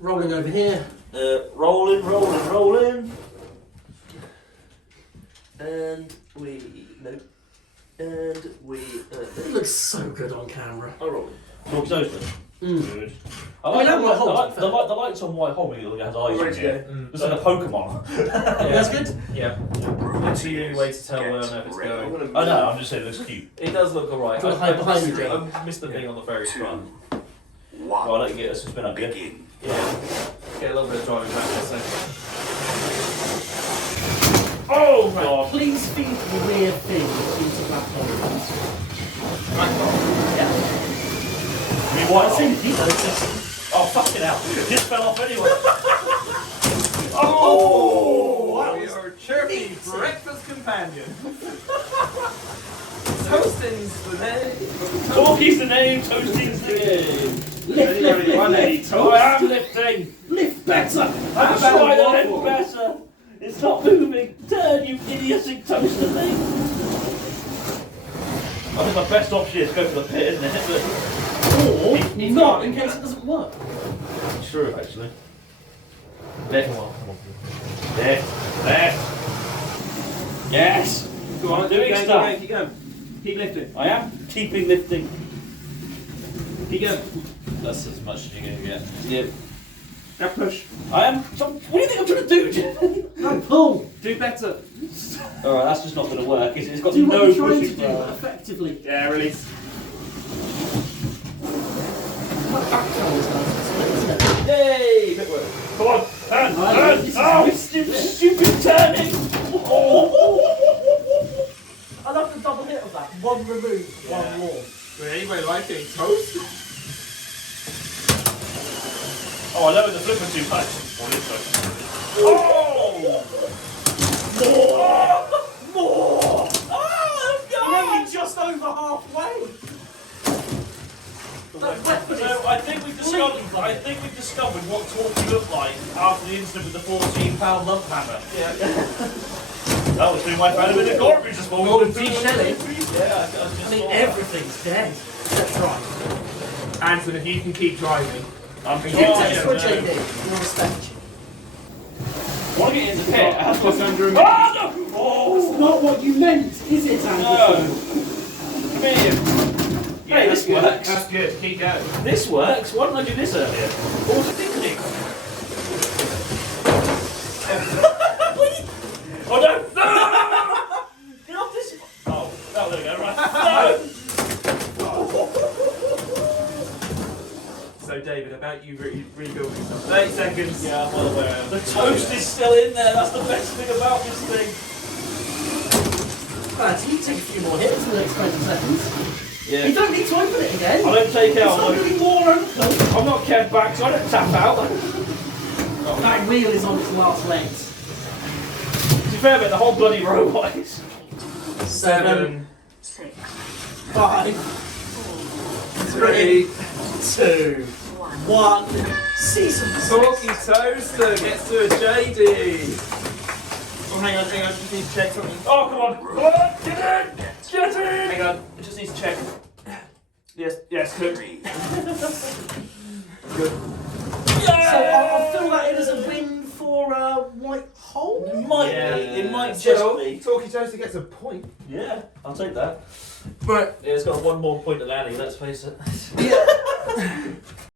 rolling over here. Rolling. And we It looks so good on camera. are rolling. Talkie Toaster. Good. I mean, like the lights on white hole because it has eyes Ready in to here. go. It's like a Pokemon. That's good? Yeah. Literally way to tell where on earth it's going. I know, I'm just saying it looks cute. It does look alright. Do you want to hide behind you, Jane? I missed the thing on the very front. Well, I'll let you get a spin up here. Yeah. Get a little bit of driving practice. Oh, God. Please feed the weird thing into black holes. Yeah. I mean, why think he noticed? Oh, fucking hell. It just fell off anyway. Oh! Your chirpy breakfast companion. Toasting's the name. Talkie's the name, Toasting's the game. Lift. I am lifting. Lift better. I'm trying to lift better. It's not moving. Turn, you idiotic toaster thing. I think my best option is to go for the pit, isn't it? Or not, in case it doesn't work. True, actually. Left. Come on. Left. Yes. Go on, doing stuff. Keep going. Keep lifting. I am keeping lifting. Keep going. That's as much as you're going to get. Yep. Now push. I am. What do you think I'm trying to do, Jim? No, pull. Do better. Alright, that's just not going to work. It's got Do no what you're trying to pushing do power. effectively. Yeah, release. Like back controls, isn't it? Yay! Bit work. Come on, turn! This is Oh, risky. stupid turning! Oh. I love the double hit of that. One remove, one more. Would anybody like getting toast? Oh, I lowered the flipper too much. Oh! More! Oh, You're only just over halfway. So I think we've discovered what Talkie looked like after the incident with the 14-pound lump hammer. Yeah. That was doing my fan of the garbage this morning. Golden tea shelly. Yeah, I just I mean, saw everything's dead. Except right. Anson, if you can keep driving. I'm You trying. take for a JD. We'll respect you. I want to get in the pit. That's what's under him. Oh, no! Oh! Not what you meant, is it, No! Anderson? Come here. Hey, this works. That's good. Keep going. This works. Why didn't I do this earlier? What was I thinking? Oh no! No! Get off this! Oh, there we go. Right. No! So, David, about you rebuilding something. 30 seconds. Yeah, I'm well aware. The toast is still in there. That's the best thing about this thing. Right, so you take a few more hits in the next 20 seconds. Yeah. You don't need to open it again. I don't take out. It's not really more open. I'm not kept back, so I don't tap out. That wheel is on its last legs. To be fair, but the whole bloody robot is. 7, 6, 5, 3, 2, 1. Season. Talkie Toaster gets to a JD. Oh, hang on. I just need to check something. Oh, come on. Come on. Get in. Get in. Hang on. I just need to check. Yes, good. Good. So I'll fill that in as a win for White Hole. It might Yeah. be. It might just So, be. Talkie Toaster gets a point. Yeah, I'll take that. Right. Yeah, it's got one more point than Annie, let's face it. Yeah.